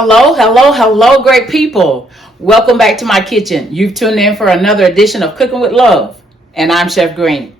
Hello, hello, hello, great people. Welcome back to my kitchen. You've tuned in for another edition of Cooking with Love, and I'm Chef Green.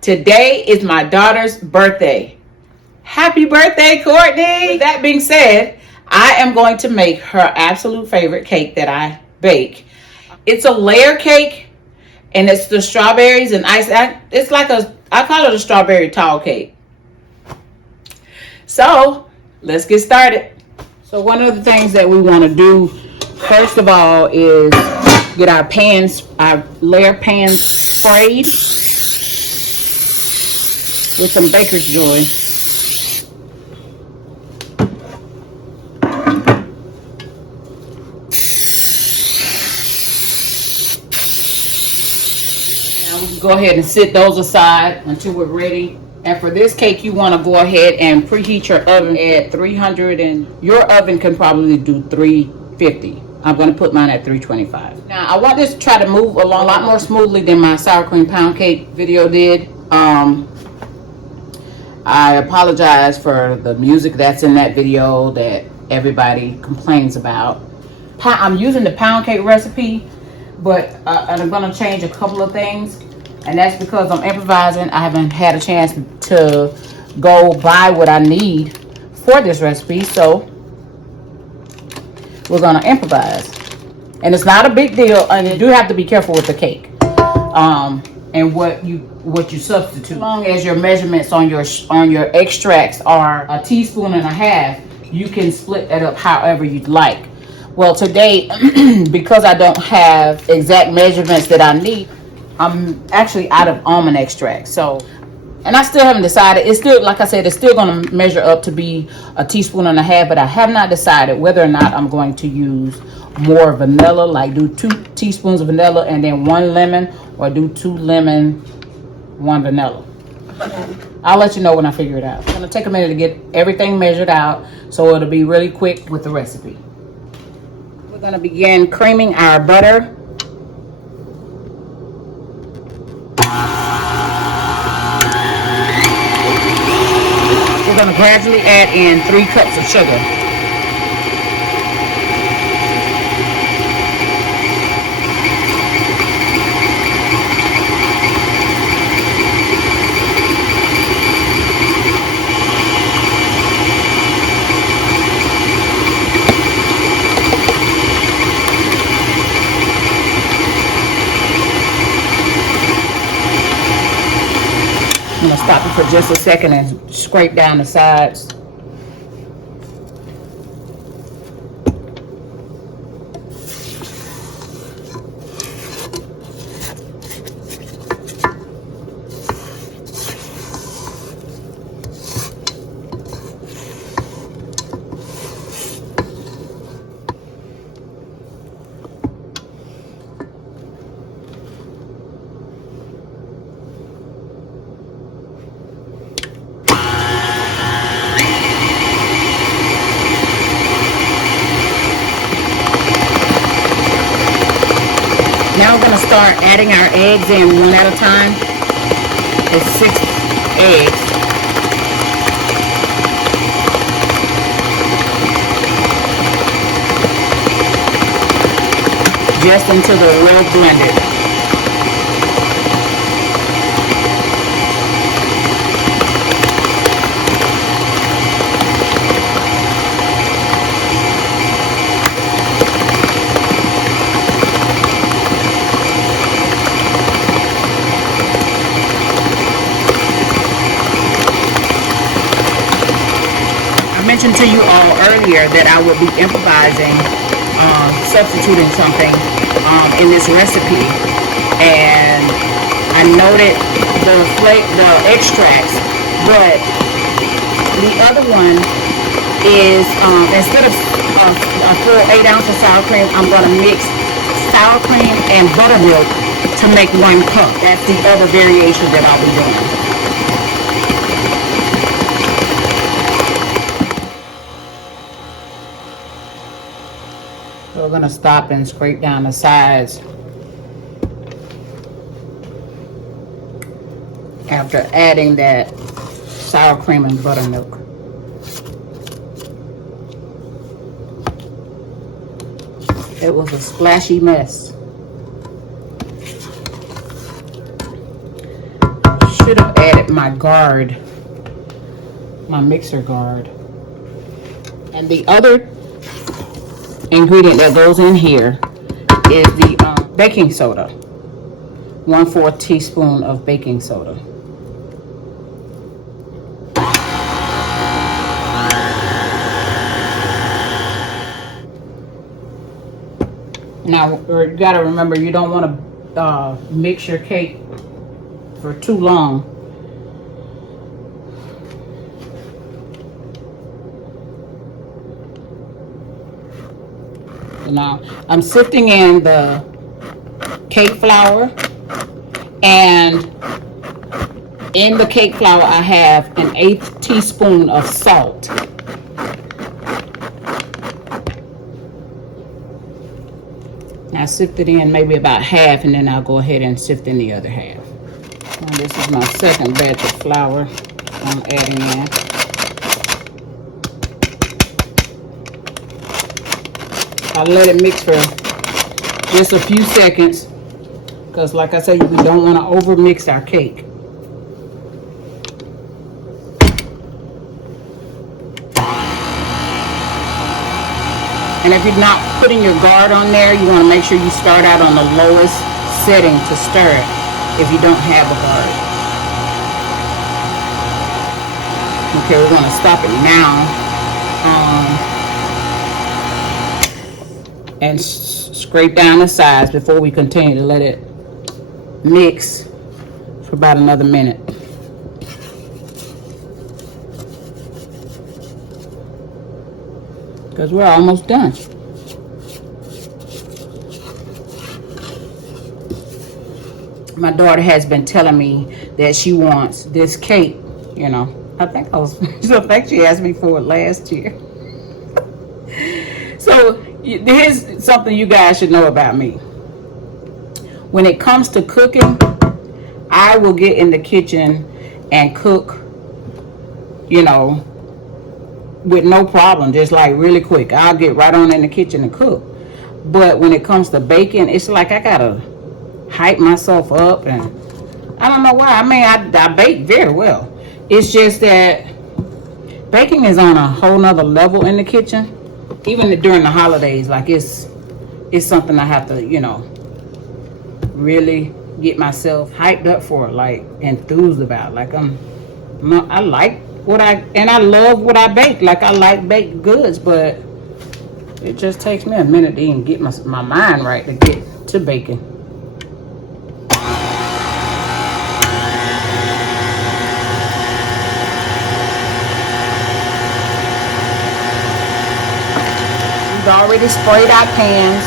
Today is my daughter's birthday. Happy birthday, Courtney! With that being said, I am going to make her absolute favorite cake that I bake. It's a layer cake, and it's the strawberries and ice. It's like I call it a strawberry tall cake. So, let's get started. So one of the things that we want to do first of all is get our layer pans sprayed with some baker's joy. Now we can go ahead and set those aside until we're ready. And for this cake, you want to go ahead and preheat your oven at 300, and your oven can probably do 350. I'm going to put mine at 325. Now, I want this to try to move along a lot more smoothly than my sour cream pound cake video did. I apologize for the music that's in that video that everybody complains about. I'm using the pound cake recipe, but I'm going to change a couple of things. And that's because I'm improvising. I haven't had a chance to go buy what I need for this recipe. So we're going to improvise. And it's not a big deal. And you do have to be careful with the cake. And what you substitute. As long as your measurements on your extracts are a teaspoon and a half, you can split that up however you'd like. Well, today, because I don't have exact measurements that I need, I'm actually out of almond extract. So, and I still haven't decided. It's still, like I said, it's still going to measure up to be a teaspoon and a half, but I have not decided whether or not I'm going to use more vanilla, like do 2 teaspoons of vanilla and then 1 lemon, or do 2 lemon, 1 vanilla. I'll let you know when I figure it out. It's going to take a minute to get everything measured out, so it'll be really quick with the recipe. We're going to begin creaming our butter. We're going to gradually add in 3 cups of sugar. I'm going to stop it for just a second and scrape down the sides. Now we're going to start adding our eggs in one at a time. It's 6 eggs. Just until they're well blended. I mentioned to you all earlier that I would be improvising, substituting something in this recipe, and I noted the extracts, but the other one is instead of a full 8 ounces of sour cream, I'm going to mix sour cream and buttermilk to make 1 cup. That's the other variation that I'll be doing. So we're going to stop and scrape down the sides after adding that sour cream and buttermilk. It was a splashy mess. Should have added my guard, my mixer guard. And the other ingredient that goes in here is the baking soda. 1/4 teaspoon of baking soda. Now, you gotta remember, you don't want to mix your cake for too long. Now, I'm sifting in the cake flour, and in the cake flour I have 1/8 teaspoon of salt. I sifted in maybe about half, and then I'll go ahead and sift in the other half. And this is my second batch of flour I'm adding in. I let it mix for just a few seconds, because like I said, we don't want to over mix our cake. And if you're not putting your guard on there, you want to make sure you start out on the lowest setting to stir it if you don't have a guard. Okay, we're going to stop it now. And scrape down the sides before we continue to let it mix for about another minute. Because we're almost done. My daughter has been telling me that she wants this cake, you know. I think she asked me for it last year. So here's something you guys should know about me. When it comes to cooking, I will get in the kitchen and cook, you know, with no problem, just like really quick. I'll get right on in the kitchen and cook. But when it comes to baking, it's like I gotta hype myself up, and I don't know why. I mean, I bake very well. It's just that baking is on a whole nother level in the kitchen. Even during the holidays, like it's something I have to, you know, really get myself hyped up for, like enthused about. Like I like I love what I bake. Like I like baked goods, but it just takes me a minute to even get my mind right to get to baking. We've already sprayed our pans,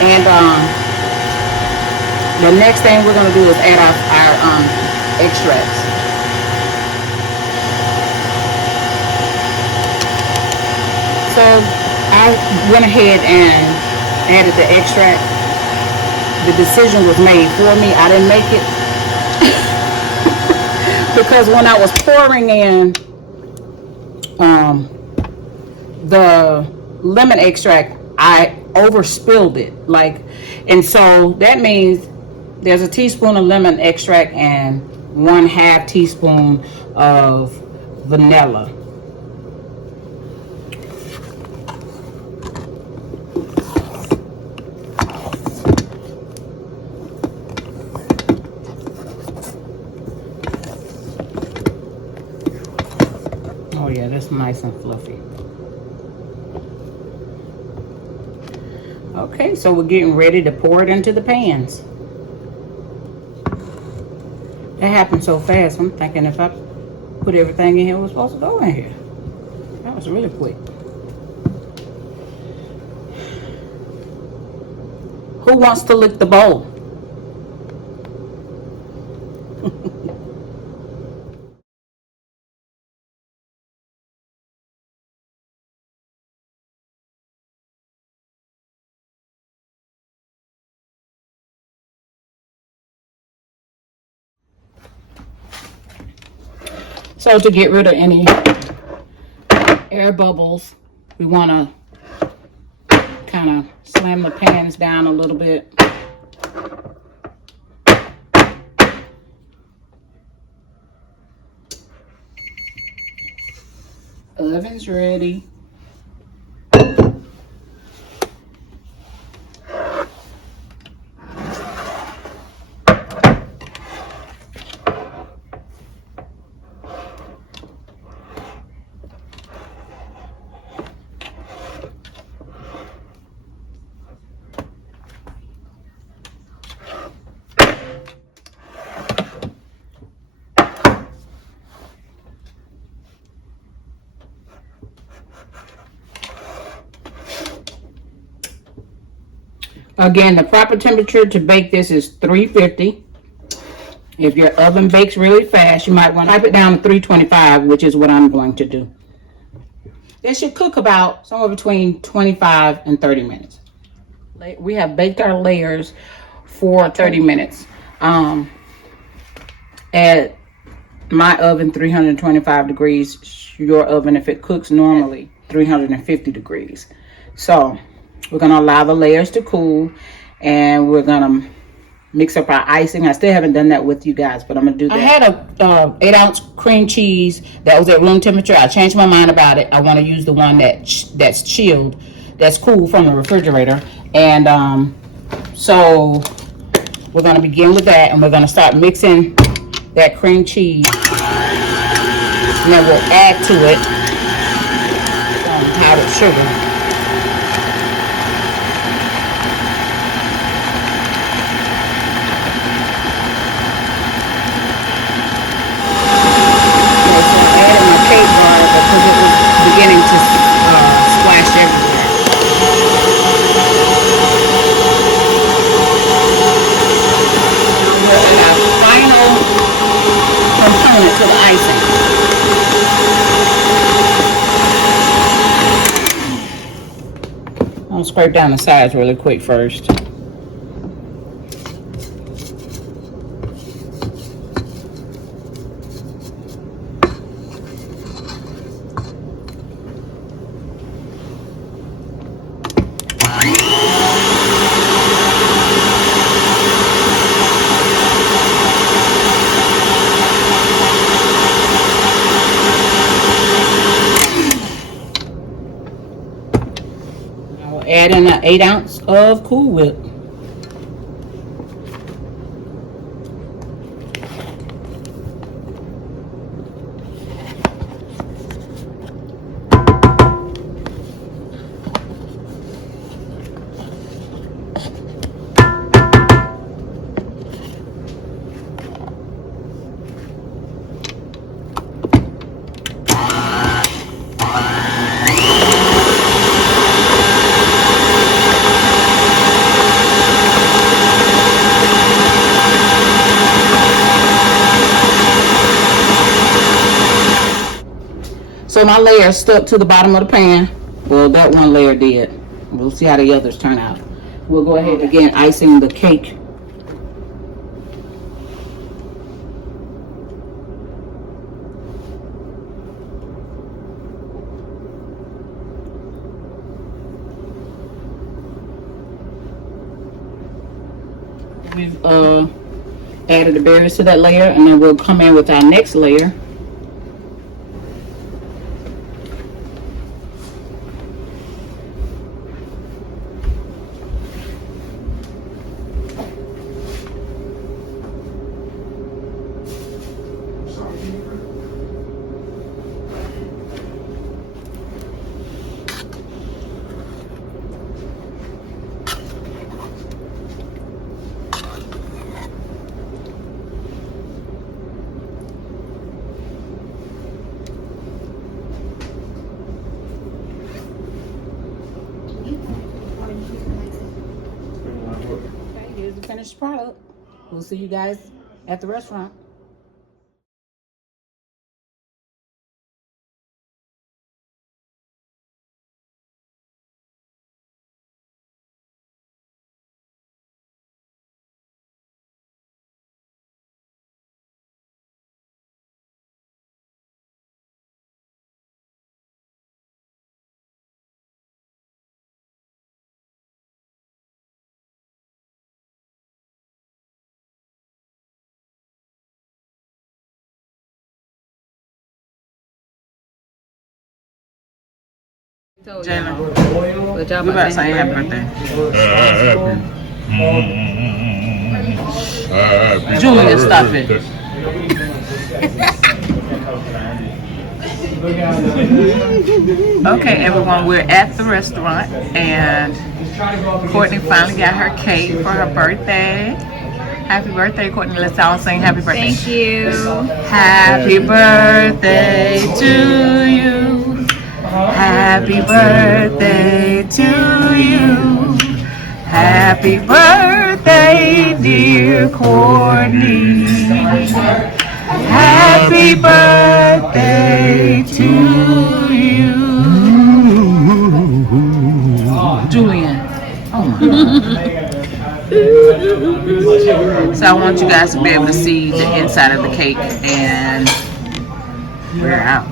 and the next thing we're gonna do is add our extracts. So I went ahead and added the extract. The decision was made for me. I didn't make it because when I was pouring in the lemon extract, I overspilled it. And so that means there's a teaspoon of lemon extract and 1/2 teaspoon of vanilla. Oh yeah, that's nice and fluffy. Okay, so we're getting ready to pour it into the pans. That happened so fast, I'm thinking if I put everything in here, we're supposed to go in here. That was really quick. Who wants to lick the bowl? So to get rid of any air bubbles, we want to kind kind of slam the pans down a little bit. Oven's ready. Again, the proper temperature to bake this is 350. If your oven bakes really fast, you might want to pipe it down to 325, which is what I'm going to do. It should cook about somewhere between 25 and 30 minutes. We have baked our layers for 30 minutes. At my oven, 325 degrees. Your oven, if it cooks normally, 350 degrees. So we're going to allow the layers to cool, and we're going to mix up our icing. I still haven't done that with you guys, but I'm going to do that. I had a 8-ounce cream cheese that was at room temperature. I changed my mind about it. I want to use the one that's chilled, that's cool from the refrigerator. And so we're going to begin with that, and we're going to start mixing that cream cheese. And then we'll add to it some powdered sugar. Because it was beginning to splash everywhere. We're at our final component to the icing. I'll scrape down the sides really quick first. Add in an 8-ounce of Cool Whip. So my layer stuck to the bottom of the pan. Well, that one layer did. We'll see how the others turn out. We'll go ahead again, icing the cake. We've added the berries to that layer, and then we'll come in with our next layer. Okay, here's the finished product. We'll see you guys at the restaurant. Jalen, we about to say happy birthday. Julia, stop it. Okay, everyone, we're at the restaurant and Courtney finally got her cake for her birthday. Happy birthday, Courtney. Let's all sing happy birthday. Thank you. Happy birthday to you. Happy birthday to you. Happy birthday, dear Courtney. Happy birthday to you. Julian. Oh my God. So I want you guys to be able to see the inside of the cake, and we're out.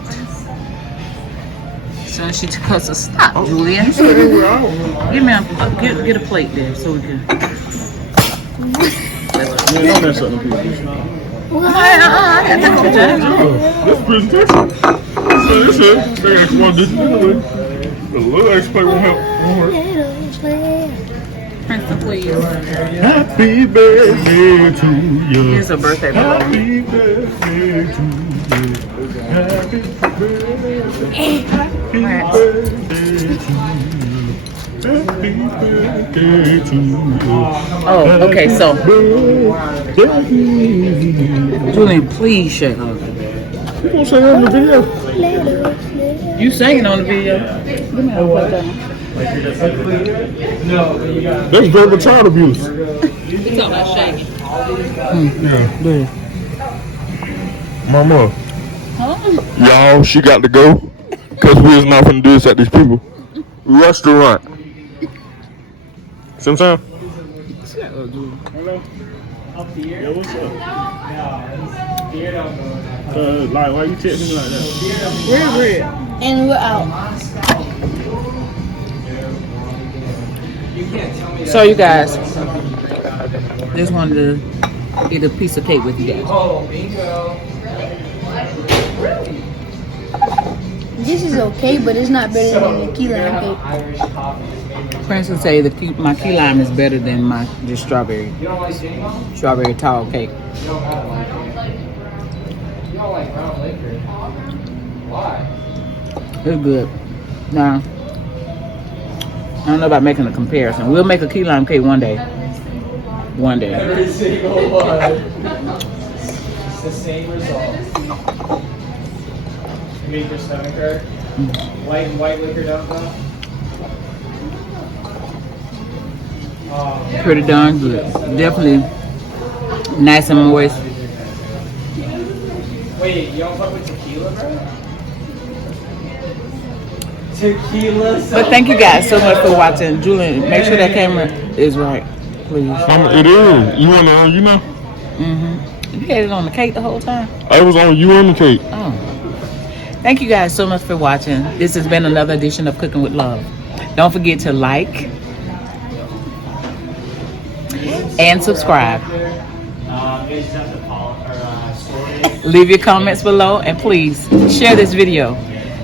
So she took us a stop, Julian. Give me get a plate there so we can. Don't mess up the people. This presentation. This is. They got one this way. The little expert won't help. Princeton, please. Happy birthday to you. Here's a birthday balloon. Happy birthday to you. Happy birthday. Happy birthday to you. Oh, okay, so Julian, please shut up. You gonna sing on the video? You singing on the video. Give me a plate. That's verbal child abuse. You talking about shaking? Yeah. Mama. Y'all, she got to go. Because we was not finna do this at these people. Restaurant. See what I'm saying? Hello. Yeah, what's up? Like, why you texting me like that? We're and we're out. So you guys, just wanted to eat a piece of cake with you guys. Oh, bingo. This is okay, but it's not better than the key lime cake. Irish coffee. Francis say my key lime is better than my just strawberry You don't like cinnamon? strawberry tall cake. You don't like brown liquor. Why? It's good. Now, I don't know about making a comparison. We'll make a key lime cake one day. One day. Every single one. It's the same result. You make your stomach hurt. White liquor don't go. Pretty darn good. Definitely nice and moist. Wait, you don't fuck with tequila, bro? Tequila. But thank you guys so much for watching. Julian, make sure that camera is right, please. It is. You want to, you know? You had it on the cake the whole time? I was on you on the cake. Oh. Thank you guys so much for watching. This has been another edition of Cooking with Love. Don't forget to like and subscribe. Leave your comments below and please share this video.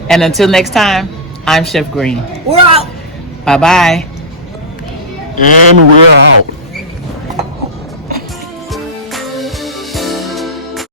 And until next time, I'm Chef Green. We're out. Bye-bye. And we're out.